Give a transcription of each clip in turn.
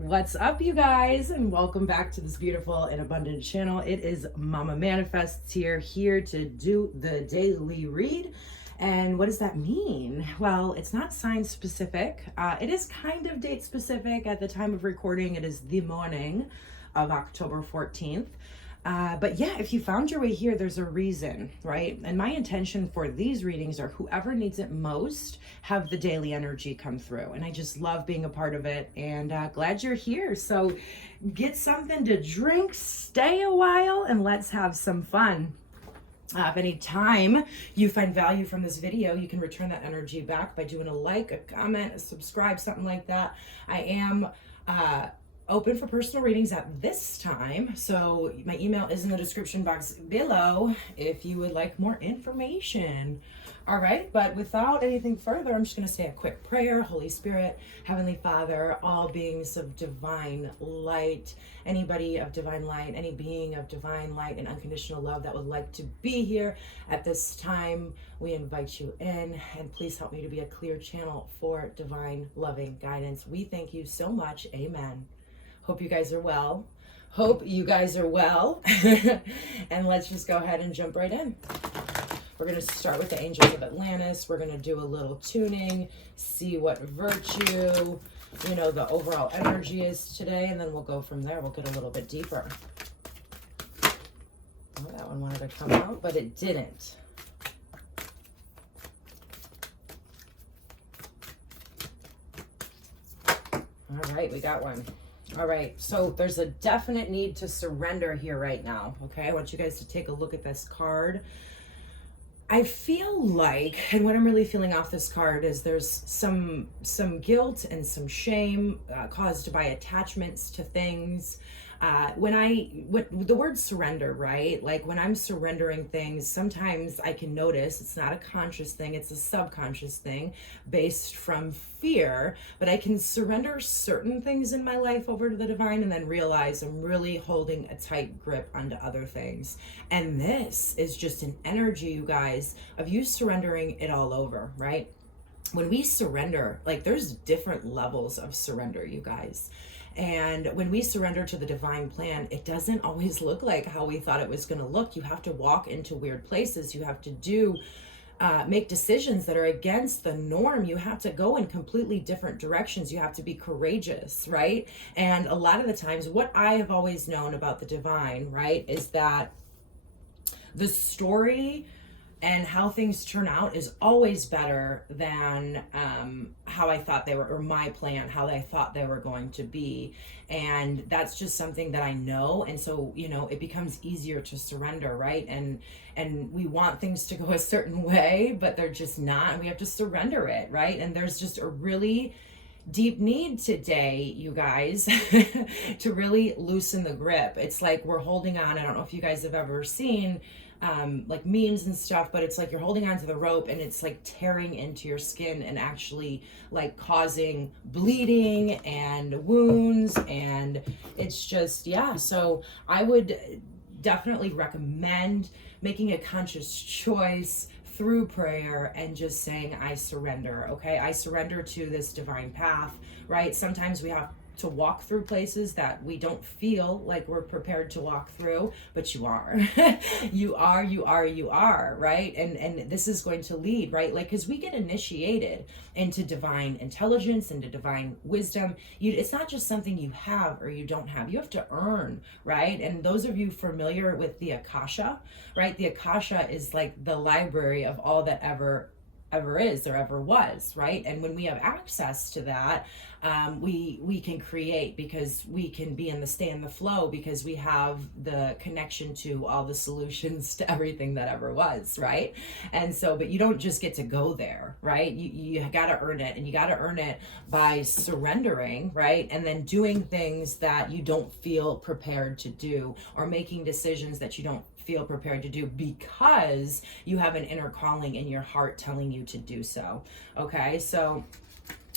What's up, you guys, and welcome back to this beautiful and abundant channel. It is Mama Manifests here to do the daily read. And what does that mean? Well, it's not sign specific. It is kind of date specific. At the time of recording, it is the morning of October 14th. But yeah, if you found your way here, there's a reason, right? And my intention for these readings are whoever needs it most, have the daily energy come through. And I just love being a part of it, and glad you're here. So get something to drink, stay a while, and let's have some fun. If any time you find value from this video, you can return that energy back by doing a like, a comment, a subscribe, something like that. I am open for personal readings at this time, so my email is in the description box below if you would like more information. All right, but without anything further, I'm just going to say a quick prayer. Holy Spirit, Heavenly Father, all beings of divine light, anybody of divine light, any being of divine light and unconditional love that would like to be here at this time, we invite you in, and please help me to be a clear channel for divine loving guidance. We thank you so much. Amen. Hope you guys are well. And let's just go ahead and jump right in. We're going to start with the Angels of Atlantis. We're going to do a little tuning, see what virtue, the overall energy is today, and then we'll go from there. We'll get a little bit deeper. Oh, that one wanted to come out, but it didn't. All right, we got one. All right, so there's a definite need to surrender here right now, okay? I want you guys to take a look at this card. I feel like, and what I'm really feeling off this card is there's some guilt and some shame caused by attachments to things. When the word surrender, right? Like when I'm surrendering things, sometimes I can notice it's not a conscious thing, it's a subconscious thing based from fear, but I can surrender certain things in my life over to the divine and then realize I'm really holding a tight grip onto other things. And this is just an energy, you guys, of you surrendering it all over, right? When we surrender, like there's different levels of surrender, you guys. And when we surrender to the divine plan, it doesn't always look like how we thought it was going to look. You have to walk into weird places. You have to make decisions that are against the norm. You have to go in completely different directions. You have to be courageous, right? And a lot of the times, what I have always known about the divine, right, is that the story and how things turn out is always better than how I thought they were, or my plan, how I thought they were going to be. And that's just something that I know. And so, it becomes easier to surrender, right? And we want things to go a certain way, but they're just not, and we have to surrender it, right? And there's just a really deep need today, you guys, to really loosen the grip. It's like we're holding on. I don't know if you guys have ever seen like memes and stuff, but it's like you're holding onto the rope and it's like tearing into your skin and actually like causing bleeding and wounds, and it's just, yeah. So I would definitely recommend making a conscious choice through prayer and just saying, I surrender, okay? I surrender to this divine path, right? Sometimes we have to walk through places that we don't feel like we're prepared to walk through, but you are. you are, right? And this is going to lead, right? Like, because we get initiated into divine intelligence, into divine wisdom. It's not just something you have or you don't have. You have to earn, right? And those of you familiar with the Akasha, right? The Akasha is like the library of all that ever is or ever was, right? And when we have access to that, we can create, because we can stay in the flow, because we have the connection to all the solutions to everything that ever was, right? And so, but you don't just get to go there, right? You got to earn it, and you got to earn it by surrendering, right? And then doing things that you don't feel prepared to do, or making decisions that you don't feel prepared to do because you have an inner calling in your heart telling you to do so. Okay, so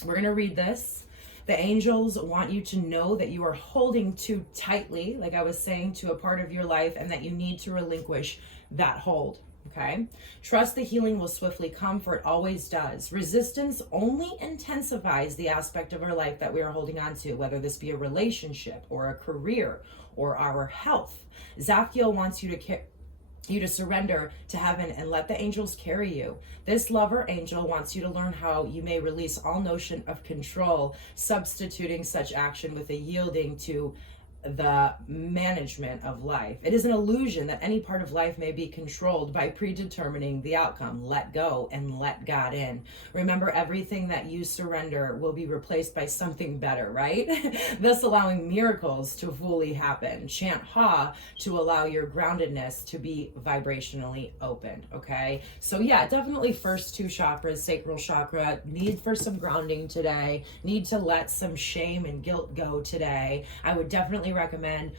we're going to read this. The angels want you to know that you are holding too tightly, like I was saying, to a part of your life, and that you need to relinquish that hold. Okay. Trust the healing will swiftly come, for it always does. Resistance only intensifies the aspect of our life that we are holding on to, whether this be a relationship or a career or our health. Zaphiel wants you to surrender to heaven and let the angels carry you. This lover angel wants you to learn how you may release all notion of control, substituting such action with a yielding to the management of life. It is an illusion that any part of life may be controlled by predetermining the outcome. Let go and let God in. Remember, everything that you surrender will be replaced by something better, right? Thus allowing miracles to fully happen. Chant Ha to allow your groundedness to be vibrationally opened, okay? So yeah, definitely first two chakras, sacral chakra, need for some grounding today, need to let some shame and guilt go today. I would definitely recommend,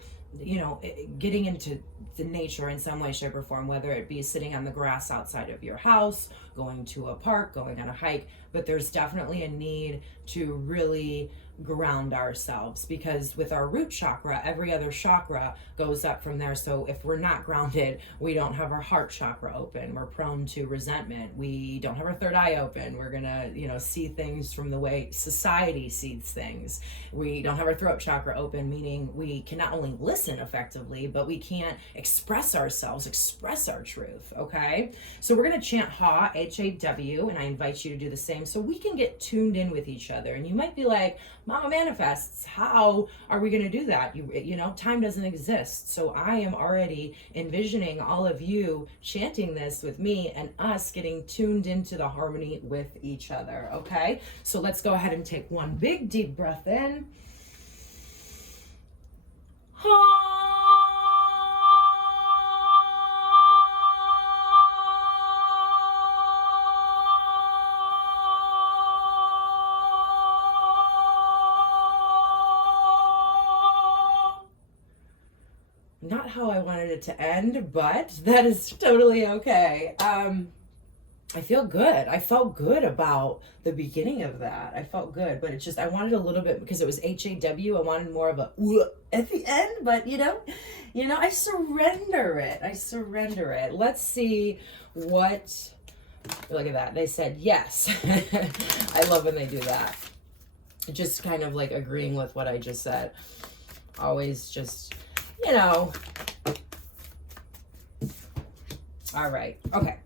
getting into the nature in some way, shape, or form, whether it be sitting on the grass outside of your house, going to a park, going on a hike. But there's definitely a need to really ground ourselves, because with our root chakra, every other chakra goes up from there. So if we're not grounded, we don't have our heart chakra open, we're prone to resentment, we don't have our third eye open, we're gonna see things from the way society sees things. We don't have our throat chakra open, meaning we can not only listen effectively, but we can't express ourselves, express our truth. Okay, so we're gonna chant Ha, H-A-W, and I invite you to do the same so we can get tuned in with each other. And you might be like, Mama Manifests, how are we going to do that? Time doesn't exist. So I am already envisioning all of you chanting this with me and us getting tuned into the harmony with each other. Okay, so let's go ahead and take one big deep breath in. Not how I wanted it to end, but that is totally okay. I feel good. I felt good about the beginning of that. I felt good, but it's just, I wanted a little bit, because it was H-A-W, I wanted more of a at the end, but I surrender it. Let's see what, look at that. They said yes. I love when they do that. Just kind of like agreeing with what I just said. Always just, all right. Okay.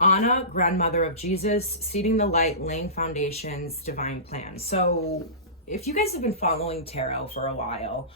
Anna, grandmother of Jesus, seeding the light, laying foundations, divine plan. So if you guys have been following tarot for a while,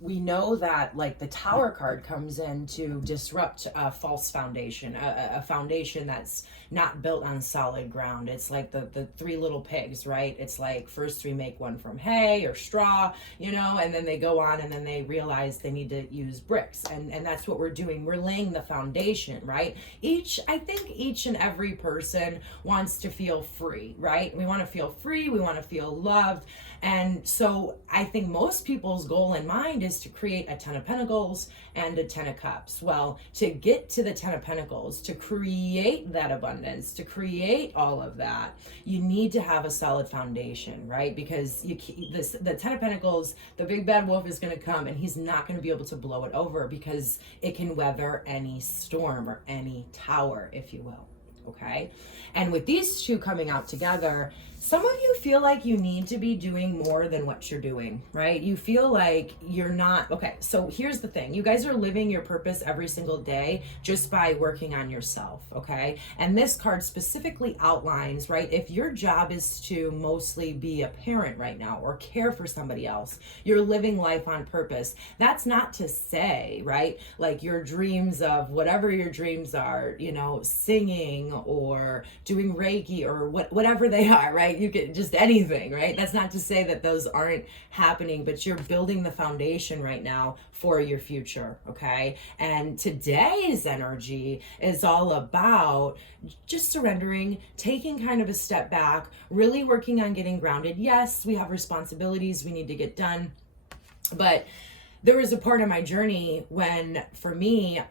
we know that like the Tower card comes in to disrupt a false foundation, a foundation that's not built on solid ground. It's like the three little pigs, right? It's like first we make one from hay or straw, and then they go on and then they realize they need to use bricks. And that's what we're doing. We're laying the foundation, right? I think each and every person wants to feel free, right? We want to feel free. We want to feel loved. And so I think most people's goal in mind is to create a 10 of Pentacles and a 10 of Cups. Well, to get to the 10 of Pentacles, to create that abundance, to create all of that, you need to have a solid foundation, right? Because the 10 of Pentacles, the big bad wolf is going to come and he's not going to be able to blow it over, because it can weather any storm or any tower, if you will. Okay. And with these two coming out together, some of you feel like you need to be doing more than what you're doing, right? You feel like you're not. Okay, so here's the thing. You guys are living your purpose every single day just by working on yourself, okay? And this card specifically outlines, right, if your job is to mostly be a parent right now or care for somebody else, you're living life on purpose. That's not to say, right, like your dreams of whatever your dreams are, singing or doing Reiki or whatever they are, right? You get just anything, right? That's not to say that those aren't happening, but you're building the foundation right now for your future, okay? And today's energy is all about just surrendering, taking kind of a step back, really working on getting grounded. Yes, we have responsibilities we need to get done, but there was a part of my journey when, for me,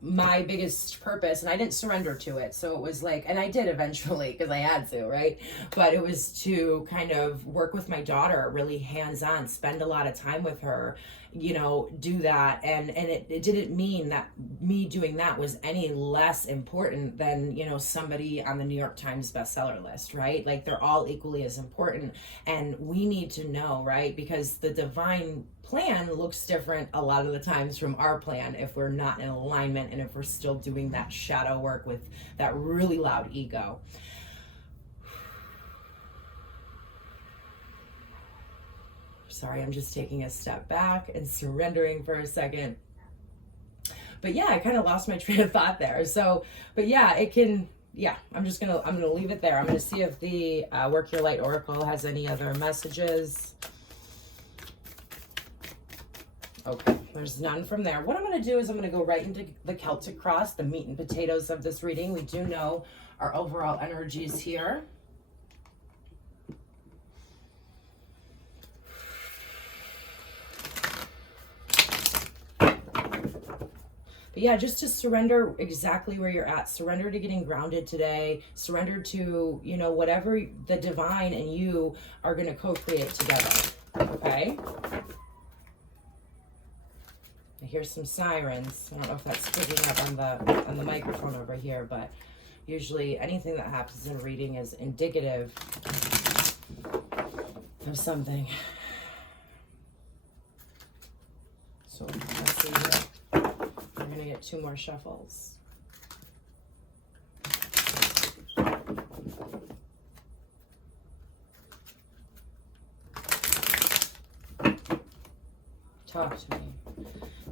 my biggest purpose, and I didn't surrender to it. So it was like, and I did eventually because I had to, right? But it was to kind of work with my daughter, really hands-on, spend a lot of time with her, you know, do that. And it didn't mean that me doing that was any less important than, you know, somebody on the New York Times bestseller list, right? Like they're all equally as important. And we need to know, right? Because the divine plan looks different a lot of the times from our plan if we're not in alignment and if we're still doing that shadow work with that really loud ego. Sorry, I'm just taking a step back and surrendering for a second. But yeah, I kind of lost my train of thought there. So, but yeah, it can, yeah, I'm gonna leave it there. I'm gonna see if the Work Your Light Oracle has any other messages. Okay, there's none from there. What I'm going to do is I'm going to go right into the Celtic Cross, the meat and potatoes of this reading. We do know our overall energies here. But yeah, just to surrender exactly where you're at. Surrender to getting grounded today. Surrender to, you know, whatever the divine and you are going to co-create together. Okay? I hear some sirens. I don't know if that's picking up on the microphone over here, but usually anything that happens in reading is indicative of something. So let's see here. We're gonna get 2 more shuffles. Talk to me.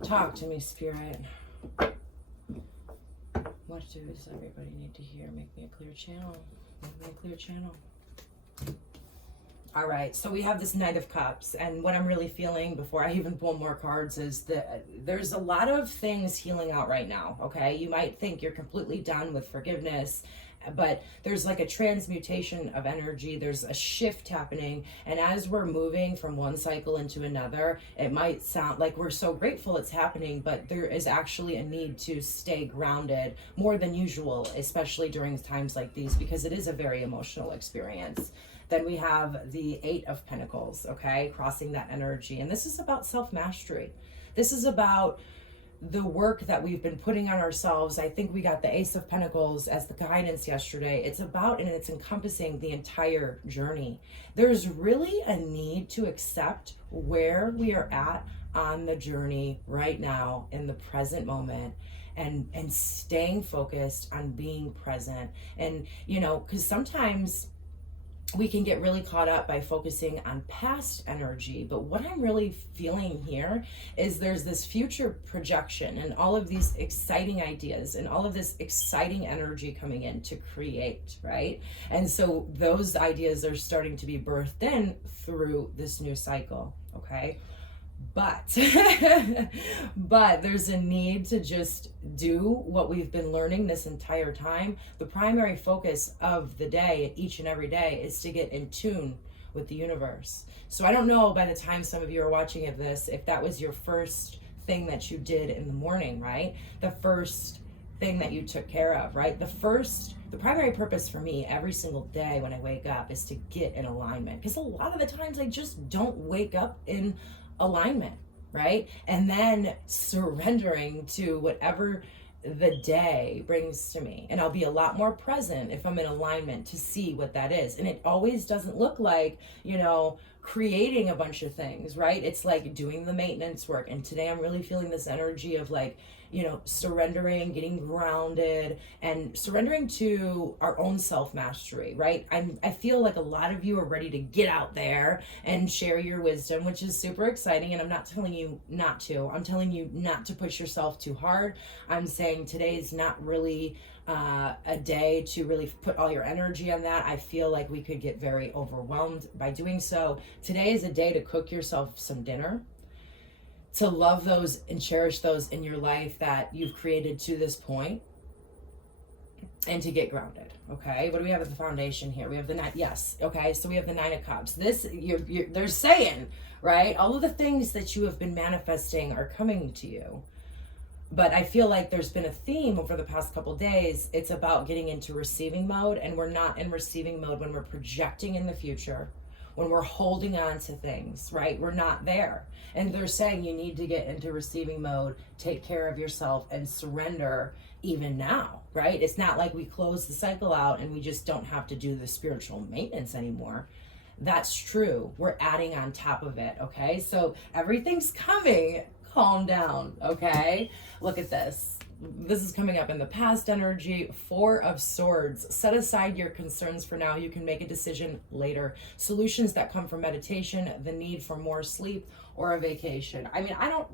Talk to me, Spirit. What does everybody need to hear? Make me a clear channel. Make me a clear channel. All right, so we have this Knight of Cups, and what I'm really feeling before I even pull more cards is that there's a lot of things healing out right now, okay? You might think you're completely done with forgiveness, but there's like a transmutation of energy. There's a shift happening, and as we're moving from one cycle into another, it might sound like we're so grateful it's happening, but there is actually a need to stay grounded more than usual, especially during times like these, because it is a very emotional experience. Then we have the 8 of Pentacles, okay, crossing that energy, and this is about self-mastery. This is about the work that we've been putting on ourselves. I think we got the Ace of Pentacles as the guidance yesterday. It's about, and it's encompassing the entire journey. There's really a need to accept where we are at on the journey right now in the present moment, and staying focused on being present. And, you know, because sometimes we can get really caught up by focusing on past energy, but what I'm really feeling here is there's this future projection and all of these exciting ideas and all of this exciting energy coming in to create, right? And so those ideas are starting to be birthed in through this new cycle, okay? But but there's a need to just do what we've been learning this entire time. The primary focus of the day, each and every day, is to get in tune with the universe. So I don't know, by the time some of you are watching of this, if that was your first thing that you did in the morning, right? The first thing that you took care of, right? The primary purpose for me every single day when I wake up is to get in alignment, because a lot of the times I just don't wake up in alignment, right? And then surrendering to whatever the day brings to me. And I'll be a lot more present if I'm in alignment to see what that is. And it always doesn't look like, you know, creating a bunch of things, right? It's like doing the maintenance work. And today I'm really feeling this energy of like, you know, surrendering, getting grounded, and surrendering to our own self-mastery, right? I feel like a lot of you are ready to get out there and share your wisdom, which is super exciting. And I'm not telling you not to. I'm telling you not to push yourself too hard. I'm saying today is not really a day to really put all your energy on that. I feel like we could get very overwhelmed by doing so. Today is a day to cook yourself some dinner, to love those and cherish those in your life that you've created to this point, and to get grounded. Okay, what do we have at the foundation here? We have the 9. Yes. Okay, so we have the 9 of Cups. This, they're saying, right, all of the things that you have been manifesting are coming to you. But I feel like there's been a theme over the past couple days. It's about getting into receiving mode, and we're not in receiving mode when we're projecting in the future, when we're holding on to things, right? We're not there. And they're saying you need to get into receiving mode, take care of yourself, and surrender even now, right? It's not like we close the cycle out and we just don't have to do the spiritual maintenance anymore. That's true. We're adding on top of it, okay? So everything's coming. Calm down, okay? Look at this. This is coming up in the past energy. 4 of Swords. Set aside your concerns for now. You can make a decision later. Solutions that come from meditation, the need for more sleep, or a vacation. I mean, I don't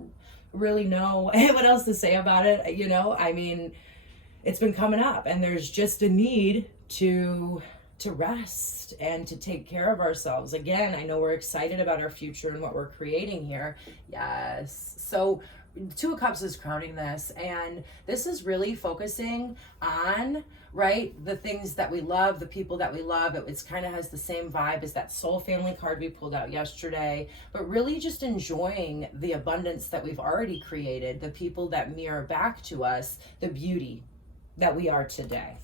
really know what else to say about it. You know, I mean, it's been coming up, and there's just a need to rest and to take care of ourselves. Again, I know we're excited about our future and what we're creating here. Yes. So 2 of Cups is crowning this, and this is really focusing on, right, the things that we love, the people that we love. It's kind of has the same vibe as that soul family card we pulled out yesterday, but really just enjoying the abundance that we've already created, the people that mirror back to us the beauty that we are today.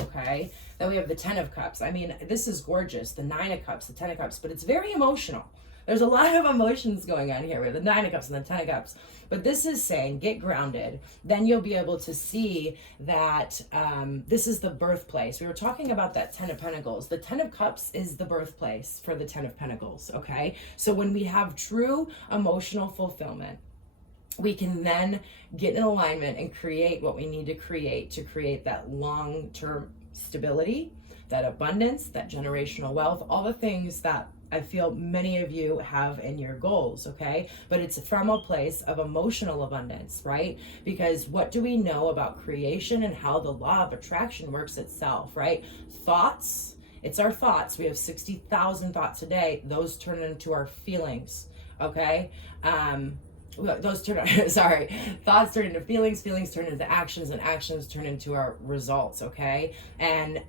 Okay, then we have the 10 of Cups. I mean, this is gorgeous. The 9 of Cups, the 10 of Cups, but it's very emotional. There's a lot of emotions going on here with the 9 of Cups and the 10 of Cups. But this is saying, get grounded. Then you'll be able to see that this is the birthplace. We were talking about that 10 of Pentacles. The 10 of Cups is the birthplace for the 10 of Pentacles, okay? So when we have true emotional fulfillment, we can then get in alignment and create what we need to create that long-term stability, that abundance, that generational wealth, all the things that I feel many of you have in your goals, okay? But it's from a place of emotional abundance, right? Because what do we know about creation and how the law of attraction works itself, right? Thoughts, it's our thoughts. We have 60,000 thoughts a day. Those turn into our feelings, okay? Thoughts turn into feelings, feelings turn into actions, and actions turn into our results, okay? And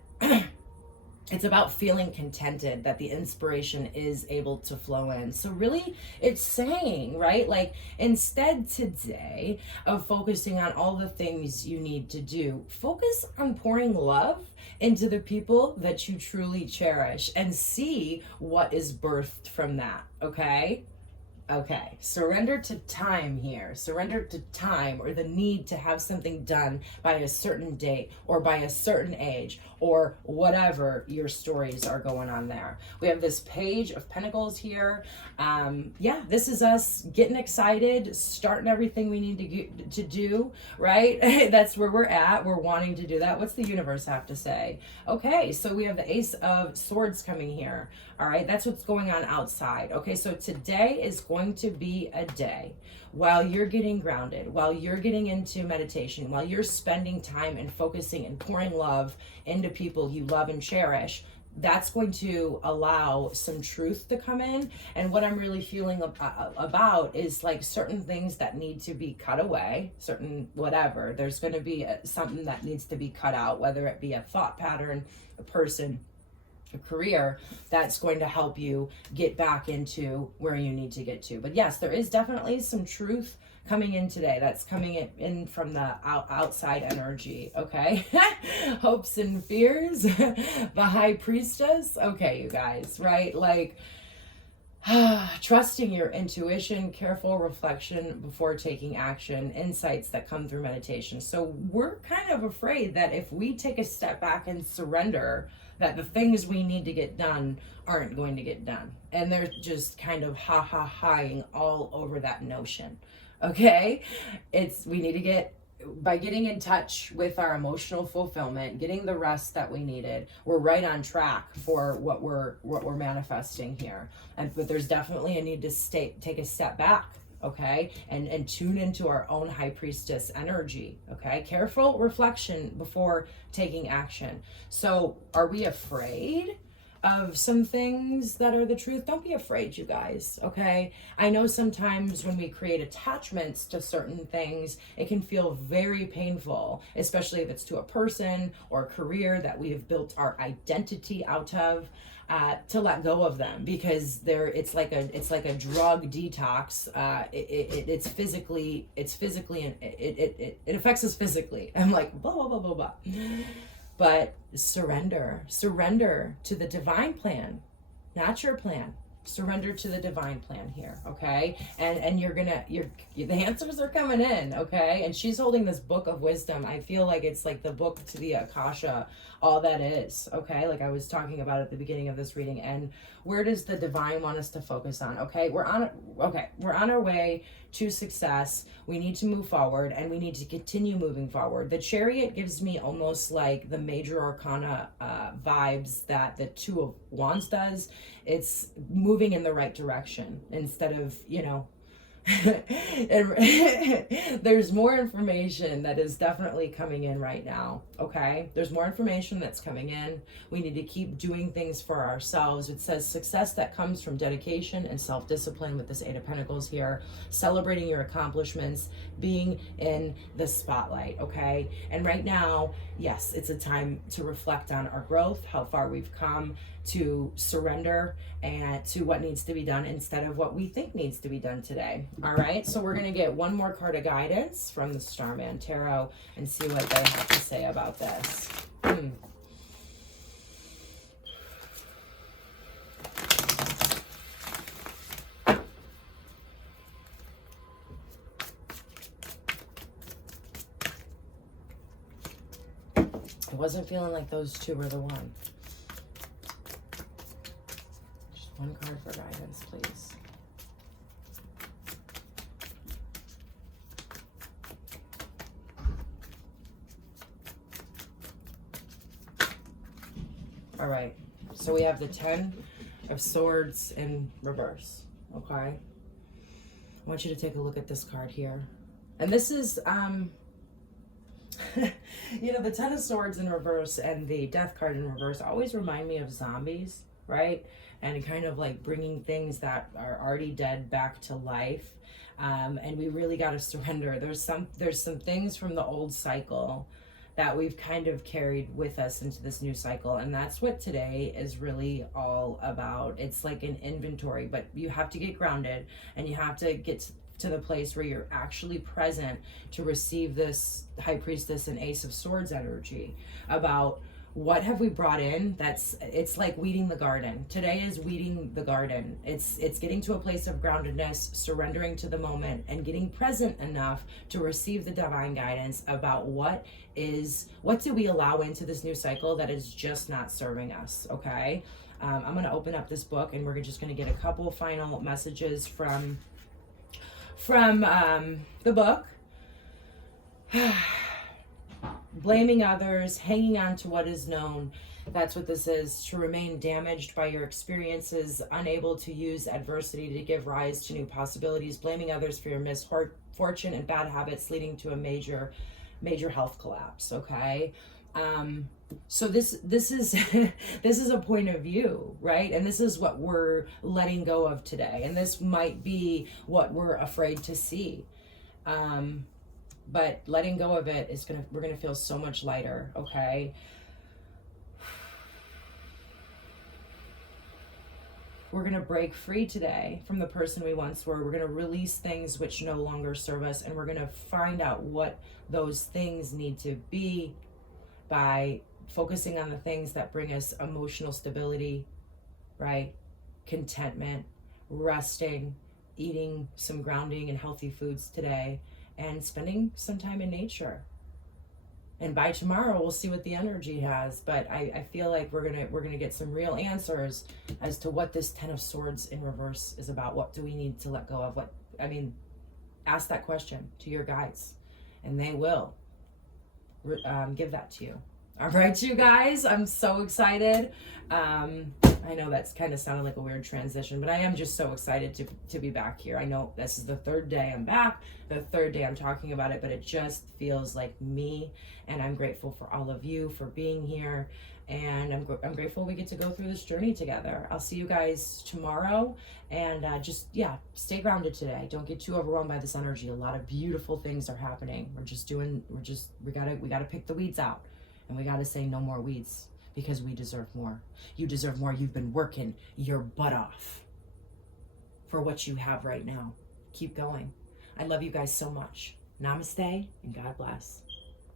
it's about feeling contented, that the inspiration is able to flow in. So really, it's saying, right, like, instead today of focusing on all the things you need to do, focus on pouring love into the people that you truly cherish and see what is birthed from that, okay? Okay, surrender to time here. Surrender to time, or the need to have something done by a certain date or by a certain age, or whatever your stories are going on there. We have this Page of Pentacles here. Yeah, this is us getting excited, starting everything we need to do, right? That's where we're at. We're wanting to do that. What's the universe have to say? Okay, so we have the Ace of Swords coming here. All right, that's what's going on outside. Okay, so today is going to be a day while you're getting grounded, while you're getting into meditation, while you're spending time and focusing and pouring love into people you love and cherish. That's going to allow some truth to come in. And what I'm really feeling about is like certain things that need to be cut away, certain whatever. There's going to be something that needs to be cut out, whether it be a thought pattern, a person, a career, that's going to help you get back into where you need to get to. But yes, there is definitely some truth coming in today. That's coming in from the outside energy, okay? Hopes and fears, the High Priestess. Okay, you guys, right? Like, trusting your intuition, careful reflection before taking action, insights that come through meditation. So we're kind of afraid that if we take a step back and surrender, that the things we need to get done aren't going to get done. And they're just kind of ha-ha-haing all over that notion, okay? We need to get, by getting in touch with our emotional fulfillment, getting the rest that we needed, we're right on track for what we're manifesting here. But there's definitely a need to take a step back, okay, and tune into our own High Priestess energy, okay? Careful reflection before taking action. So are we afraid of some things that are the truth? Don't be afraid, you guys, okay? I know sometimes when we create attachments to certain things, it can feel very painful, especially if it's to a person or a career that we have built our identity out of. to let go of them, because it's like a drug detox. It's physically and it affects us physically. I'm like blah blah blah blah blah. But surrender to the divine plan, not your plan. Surrender to the divine plan here, okay? And the answers are coming in, okay? And she's holding this book of wisdom. I feel like it's like the book to the Akasha, all that is, okay? Like I was talking about at the beginning of this reading. And where does the divine want us to focus on? Okay, we're on our way to success. We need to move forward, and we need to continue moving forward. The Chariot gives me almost like the major arcana vibes that the Two of Wands does. It's moving in the right direction instead of, there's more information that is definitely coming in right now, okay? There's more information that's coming in. We need to keep doing things for ourselves. It says success that comes from dedication and self-discipline with this Eight of Pentacles here, celebrating your accomplishments, being in the spotlight, okay? And right now, yes, it's a time to reflect on our growth, how far we've come, to surrender and to what needs to be done instead of what we think needs to be done today. All right, so we're going to get one more card of guidance from the Starman Tarot and see what they have to say about this. I wasn't feeling like those two were the one. One card for guidance, please. All right, so we have the 10 of Swords in reverse, okay? I want you to take a look at this card here. And this is, the 10 of Swords in reverse and the Death card in reverse always remind me of zombies, right? And kind of like bringing things that are already dead back to life. And we really got to surrender. There's some things from the old cycle that we've kind of carried with us into this new cycle. And that's what today is really all about. It's like an inventory, but you have to get grounded and you have to get to the place where you're actually present to receive this High Priestess and Ace of Swords energy about what have we brought in. It's like weeding the garden. Today is weeding the garden. It's getting to a place of groundedness, surrendering to the moment, and getting present enough to receive the divine guidance about what do we allow into this new cycle that is just not serving us, okay? I'm going to open up this book, and we're just going to get a couple final messages from the book. Blaming others, hanging on to what is known. That's what this is. To remain damaged by your experiences, unable to use adversity to give rise to new possibilities, blaming others for your misfortune and bad habits, leading to a major health collapse, okay? So this is this is a point of view, right? And this is what we're letting go of today. And this might be what we're afraid to see. But letting go of it is we're gonna feel so much lighter, okay? We're gonna break free today from the person we once were. We're gonna release things which no longer serve us, and we're gonna find out what those things need to be by focusing on the things that bring us emotional stability, right? Contentment, resting, eating some grounding and healthy foods today, and spending some time in nature. And by tomorrow, we'll see what the energy has. But I feel like we're gonna get some real answers as to what this 10 of Swords in reverse is about. What do we need to let go of? Ask that question to your guides, and they will give that to you. All right, you guys, I'm so excited. I know that's kind of sounded like a weird transition, but I am just so excited to be back here. I know this is the third day I'm back, the third day I'm talking about it, but it just feels like me, and I'm grateful for all of you for being here, and I'm grateful we get to go through this journey together. I'll see you guys tomorrow, and stay grounded today. Don't get too overwhelmed by this energy. A lot of beautiful things are happening. We gotta pick the weeds out. And we got to say no more weeds. because we deserve more. You deserve more. You've been working your butt off for what you have right now. Keep going. I love you guys so much. Namaste and God bless.